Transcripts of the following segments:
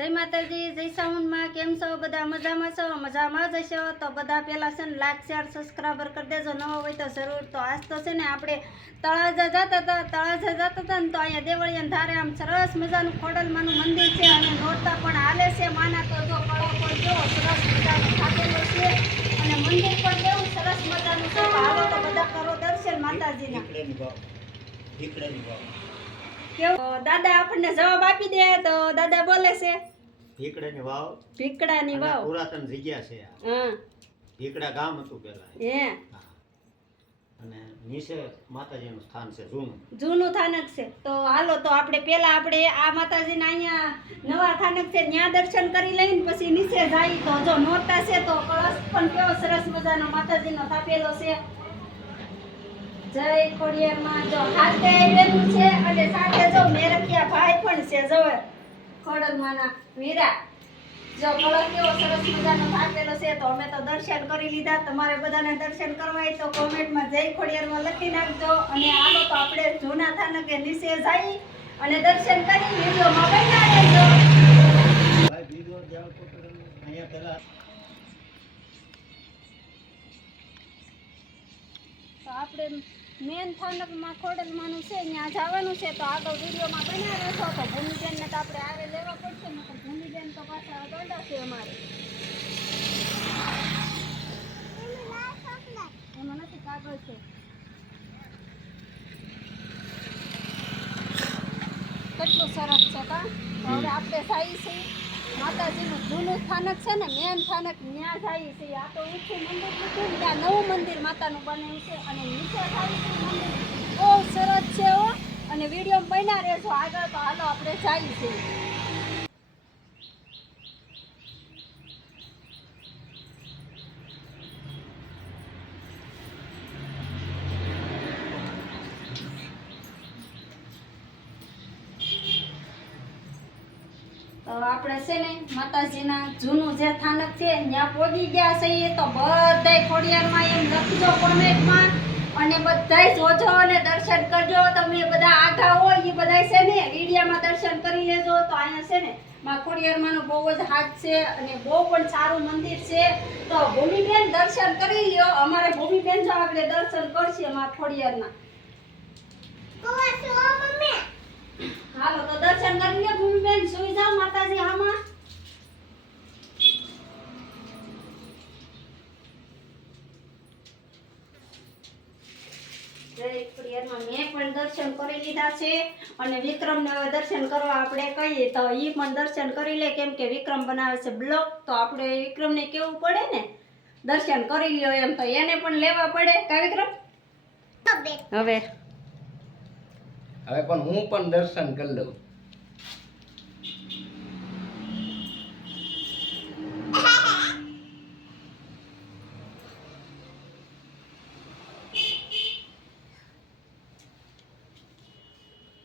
જય માતાજી, જય સાઉન્ડમાં. કેમ છો બધા? મજામાં છો? મજામાં જ હશો તો બધા પહેલાં છે ને લાઈક શેર સબસ્ક્રાઈબર કરી દેજો. નવો હોય તો જરૂર. તો આજ તો છે ને આપણે તળાજા જતા હતા ને તો અહીંયા દેવળિયાના ધારે આમ સરસ મજાનું ખોડલમાનું મંદિર છે અને નોરતા પણ હાલે છે માના. તો જો કળો પણ જો સરસ મજાનું થાકેલો છે અને મંદિર પણ કેવું સરસ મજાનું છે. હાલો તો બધા કરો દર્શન માતાજીના. કેવું દાદા આપણને જવાબ આપી દે તો દાદા બોલે છે ભીકડાની વાવ. ભીકડાની વાવ પુરાતન જગ્યા છે. હા, ભીકડા ગામ હતું પેલા. હે અને નીચે માતાજીનું સ્થાન છે જૂનું થાનક છે. તો હાલો તો આપણે આ માતાજીના અહીંયા નવા થાનક છે ત્યાં દર્શન કરી લઈને પછી નીચે જાય. તો જો નોરતા છે તો કળશ પણ કેવો સરસ મજાનો માતાજીનો થાપેલો છે. જય ખોડિયારમાં. જો હાથે આવેલું છે અને સાથે જો મેરખિયા ભાઈ પણ છે. જો ખોડલમાના વીરા જો કળશ કેવો સરસ મજાનો થાપેલો છે. તો અમે તો દર્શન કરી લીધા. તમારે બધાને દર્શન કરવા હોય તો કોમેન્ટમાં જય ખોડિયારમાં લખી નાખજો. અને હાલો તો આપણે જૂના થાનકે નીચે જઈ અને દર્શન કરી વિડીયોમાં બન્યા રહેજો. અહીંયા પેલા તો આપણે મેન થાનકમાં ખોડલમાનું છે ત્યાં જવાનું છે. તો આગળ વિડીયોમાં બન્યા રહેશો. તો ભૂમિબેનને તો આપણે આરે લેવા પડશે ને, તો ભૂમિબેન તો પાછા દોડા છે અમારે. એમાં નથી, કાગળ છે. કેટલું સરસ છે કા. તો હવે આપણે જઈએ છીએ માતાજીનું જૂનું સ્થાનક છે ને મેન થાનક, ત્યાં જઈએ છીએ. આ તો ઊંચું મંદિર હતું, ત્યાં નવું મંદિર માતાનું બન્યું છે અને નીચે જઈએ છીએ મંદિર બહુ સરસ છે હો. અને વિડીયો બન્યા રહેજો આગળ. તો હાલો આપણે જઈએ છીએ. તો આપણે છે ને માતાજીના જૂનું જે થાનક છે ત્યાં પહોંચી ગયા છીએ. તો બધાય ખોડિયારમાં એમ લખજો કોમેન્ટમાં અને બધાય જોજો અને દર્શન કરજો. તમે બધા આઘા હોય એ બધાય છે ને વિડીયામાં દર્શન કરી લેજો. તો અહીંયા છે ને માં ખોડિયારમાંનો બહુ જ હાથ છે અને બહુ પણ સારું મંદિર છે. તો ભૂમિબેન દર્શન કરી લ્યો. અમારે ભૂમિબેન જો આપણે દર્શન કરશે માં ખોડિયારના. હાલો તો દર્શન કરી લે ભૂમિબેન. સુઈ જાઓ માતાજી આમાં. મેં પણ દર્શન કરી લીધા છે અને વિક્રમને હવે દર્શન કરવા આપણે કહીએ તો ઈ પણ દર્શન કરી લે. કેમ કે વિક્રમ બનાવે છે બ્લોગ. તો આપણે વિક્રમને કેવું પડે ને દર્શન કરી લ્યો એમ. તો એને પણ લેવા પડે કા વિક્રમ? હવે પણ હું પણ દર્શન કરી લઉં.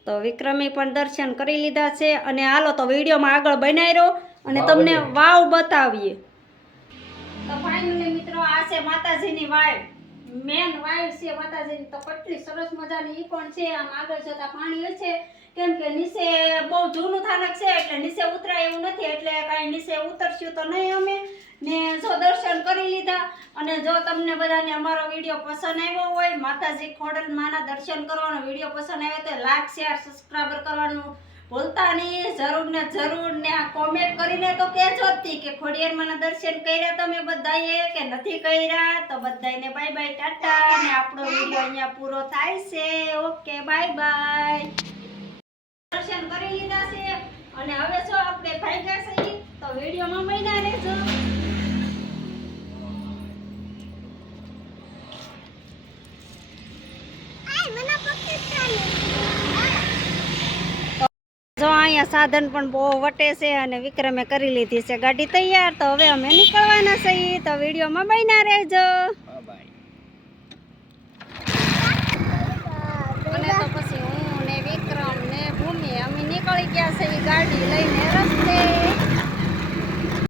તો વિક્રમે પણ દર્શન કરી લીધા છે અને હાલો તો વિડીયોમાં આગળ બનાવી રહ્યો અને તમને વાવ બતાવીએ. તો ફાઇનલી મિત્રો આ છે માતાજીની વાવ. મેન વાવ છે માતાજીની. તો કેટલી સરસ મજાની ઈ પણ છે. આમ આગળ જતા પાણી હશે કેમ કે નીચે બહુ જૂનું થાનક છે એટલે નીચે ઉતરાય એવું નથી. એટલે કાંઈ નીચે ઉતરશું તો નહીં અમે ને. જો દર્શન કરી લીધા અને જો તમને બધાને અમારો વિડીયો પસંદ આવ્યો હોય, માતાજી ખોડલમાના દર્શન કરવાનો વિડીયો પસંદ આવ્યો તો લાઈક શેર સબસ્ક્રાઈબર કરવાનું ભૂલતા નહીં. જરૂર ને આ કોમેન્ટ કરીને તો કહેજો જ કે ખોડિયારમાંના દર્શન કર્યા તમે બધાએ કે નથી કર્યા. તો બધાને બાય બાય, ટાટા. અને આપણો વિડીયો અહીંયા પૂરો થાય છે. Okay, bye bye. દર્શન કરી લીધા છે અને હવે જો આપણે ભાગ્યા છીએ. તો વિડીયોમાં બન્યા રહેજો. જો અહીંયા સાધન પણ બહુ વટે છે અને વિક્રમે કરી લીધી છે ગાડી તૈયાર. તો હવે અમે નીકળવાના છીએ. તો વિડીયોમાં બન્યા રહેજો. અને તો પછી હું ને વિક્રમ ને ભૂમિ અમે નીકળી ગયા છે ગાડી લઈને રસ્તે.